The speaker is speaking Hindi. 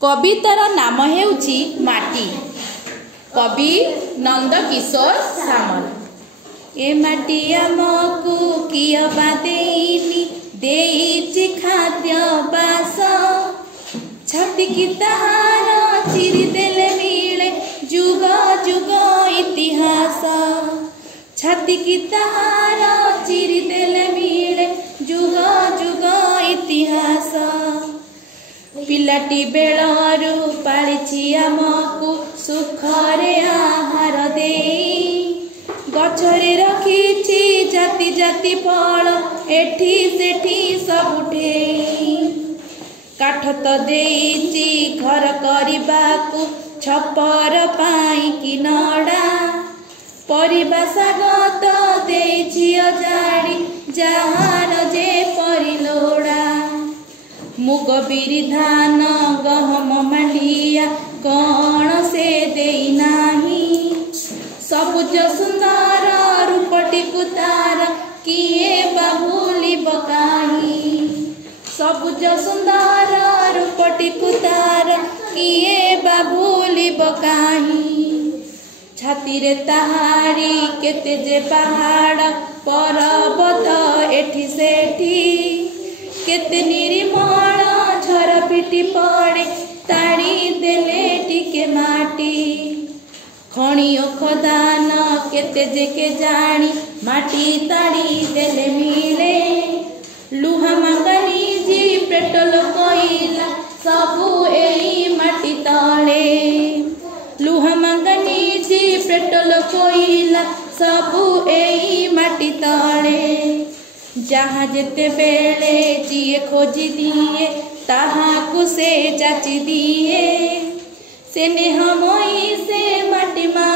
कवितार नाम हेउची माटी। कवि नंदकिशोर सामल। ए माटी आमकु किय बादेइनी देइची खाद्य बास, छाती की ताहार चिरी देले मिले जुग जुग इतिहास। छाती की ताहार चिरी देले मिले जुग जुग इतिहास। पिलाटी बेलरू पालिछि आमकु सुखरे आहार देई, गछरे रखिछि जाति जाति फल एठी सेठी सबुठे। काठ तो देइछि घर करिबाकु छपर पाई कि नडा, परिबा शाग तो देइछि अजाड़ी जहार जे परिलोड़ा। मुग बिरी धान गहम मांडिया कौन से देई नाही, सबुज सुंदर रूपटी कुतार किए बाबुली बकाही। सबुज सुंदर रूपटी कुतार किए बाबुली बकाही। छाती रे ताहारी केते जे पहाड़ पर्वत एठी सेठी, केते निर्मल झर पिटी पड़े ताड़ी देले टिके माटी। खणी खदान केते जे के जानी माटी ताड़ी देले मिले, लुहा मांगनी जी पेट्रोल कोइला सबु एई माटी तले। लुहा मांगनी जी पेट्रोल कोइला सबु एई माटी तले। जहाँ जेते बेले जिए खोजी दिए ताहाकु से जाची दिए, से नेह मई से माटी मा